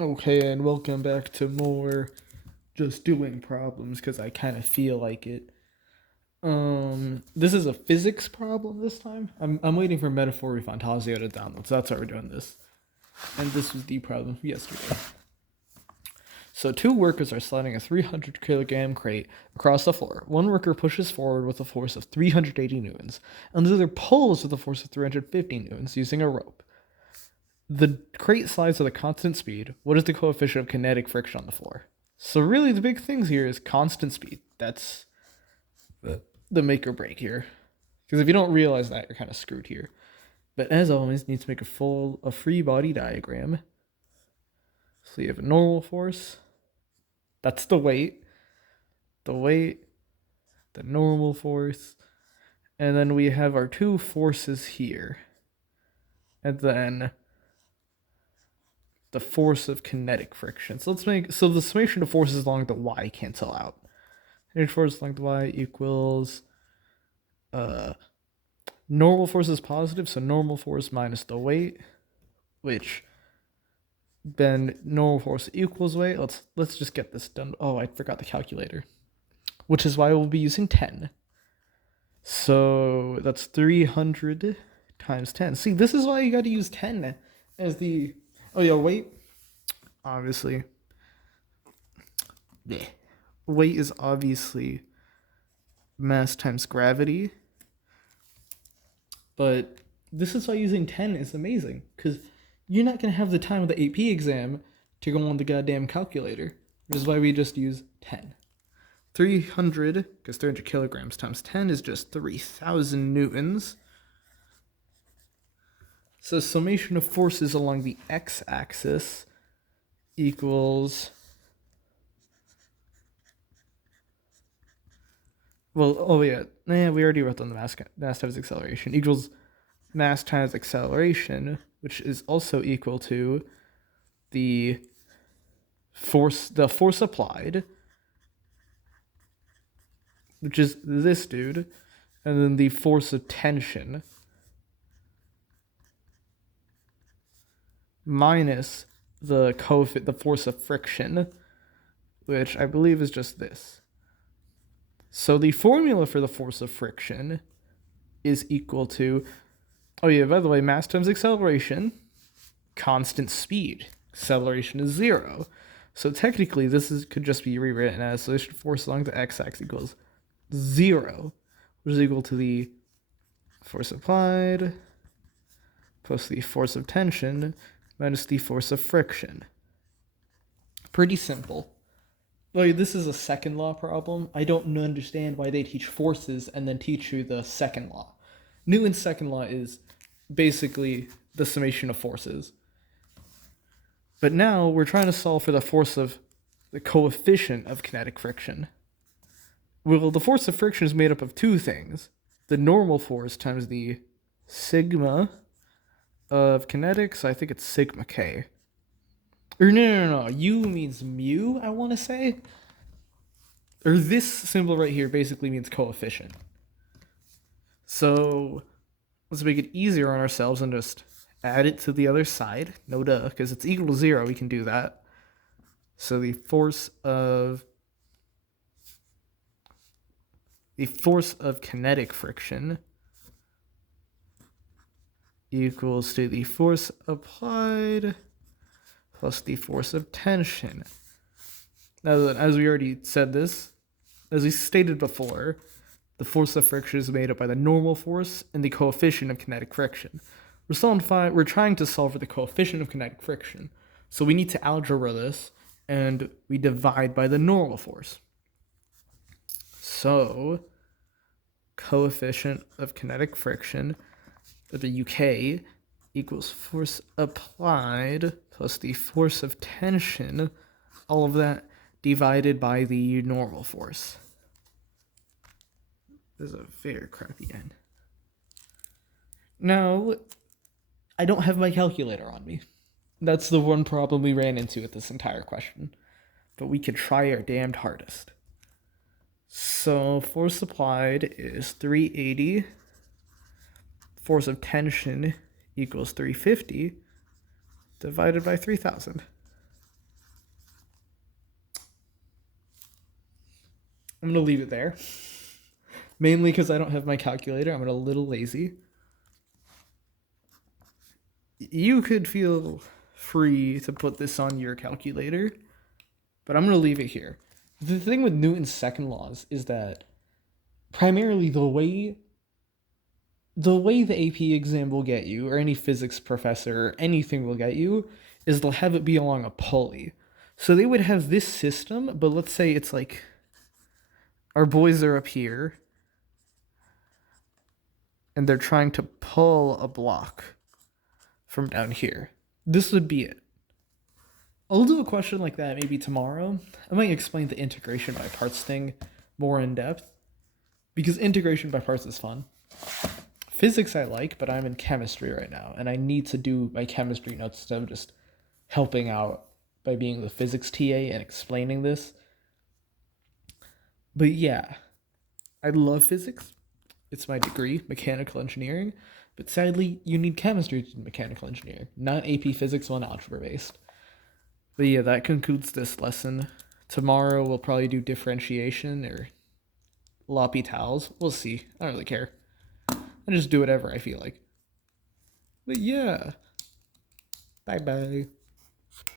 Okay, and welcome back to more just doing problems because I kind of feel like it. This is a physics problem this time. I'm waiting for Metaphor Fantasio to download, so that's why we're doing this. And this was the problem from yesterday. So two workers are sliding a 300 kilogram crate across the floor. One worker pushes forward with a force of 380 newtons, and the other pulls with a force of 350 newtons using a rope. The crate slides with a constant speed. What is the coefficient of kinetic friction on the floor? So really, the big things here is constant speed. That's the make or break here. Because if you don't realize that, you're kind of screwed here. But as always, need to make a free body diagram. So you have a normal force. That's the weight. The weight, the normal force. And then we have our two forces here. And then the force of kinetic friction. So the summation of forces along the y cancel out. H force along the y equals normal force is positive, so normal force minus the weight, which then normal force equals weight. Let's just get this done. Oh, I forgot the calculator, which is why we'll be using 10. So that's 300 times 10. See, this is why you got to use 10 as the. Oh yeah, weight. Obviously, yeah. Weight is obviously mass times gravity, but this is why using 10 is amazing, because you're not going to have the time of the AP exam to go on the goddamn calculator, which is why we just use 10. 300, because 300 kilograms times 10 is just 3,000 newtons. So summation of forces along the x-axis equals... Well, oh yeah, we already wrote down the mass times acceleration equals mass times acceleration, which is also equal to the force applied, which is this dude, and then the force of tension minus the force of friction, which I believe is just this. So the formula for the force of friction is equal to, oh yeah, by the way, mass times acceleration, constant speed. Acceleration is 0. So technically, could just be rewritten as summation force along the x-axis equals 0, which is equal to the force applied plus the force of tension minus the force of friction. Pretty simple. Like, this is a second law problem. I don't understand why they teach forces and then teach you the second law. Newton's second law is basically the summation of forces. But now we're trying to solve for the coefficient of kinetic friction. Well, the force of friction is made up of two things. The normal force times the sigma of kinetics. I think it's sigma k. Or no. U means mu, I want to say. Or this symbol right here basically means coefficient. So let's make it easier on ourselves and just add it to the other side. No duh, because it's equal to 0, we can do that. So the force of kinetic friction equals to the force applied plus the force of tension. Now, as we already said this, as we stated before, the force of friction is made up by the normal force and the coefficient of kinetic friction. We're trying to solve for the coefficient of kinetic friction. So we need to algebra this, and we divide by the normal force. So, coefficient of kinetic friction, the UK, equals force applied plus the force of tension, all of that divided by the normal force. This is a very crappy end. Now, I don't have my calculator on me. That's the one problem we ran into with this entire question. But we could try our damned hardest. So, force applied is 380. Force of tension equals 350 divided by 3,000. I'm going to leave it there. Mainly because I don't have my calculator. I'm a little lazy. You could feel free to put this on your calculator, but I'm going to leave it here. The thing with Newton's second laws is that primarily the way the AP exam will get you, or any physics professor, or anything will get you, is they'll have it be along a pulley. So they would have this system, but let's say it's like our boys are up here and they're trying to pull a block from down here. This would be it. I'll do a question like that maybe tomorrow. I might explain the integration by parts thing more in depth, because integration by parts is fun. Physics I like, but I'm in chemistry right now, and I need to do my chemistry notes instead of just helping out by being the physics TA and explaining this. But yeah, I love physics. It's my degree, mechanical engineering, but sadly, you need chemistry to do mechanical engineering, not AP Physics 1 algebra based. But yeah, that concludes this lesson. Tomorrow we'll probably do differentiation or L'Hopital's. We'll see. I don't really care. I just do whatever I feel like. But yeah. Bye bye.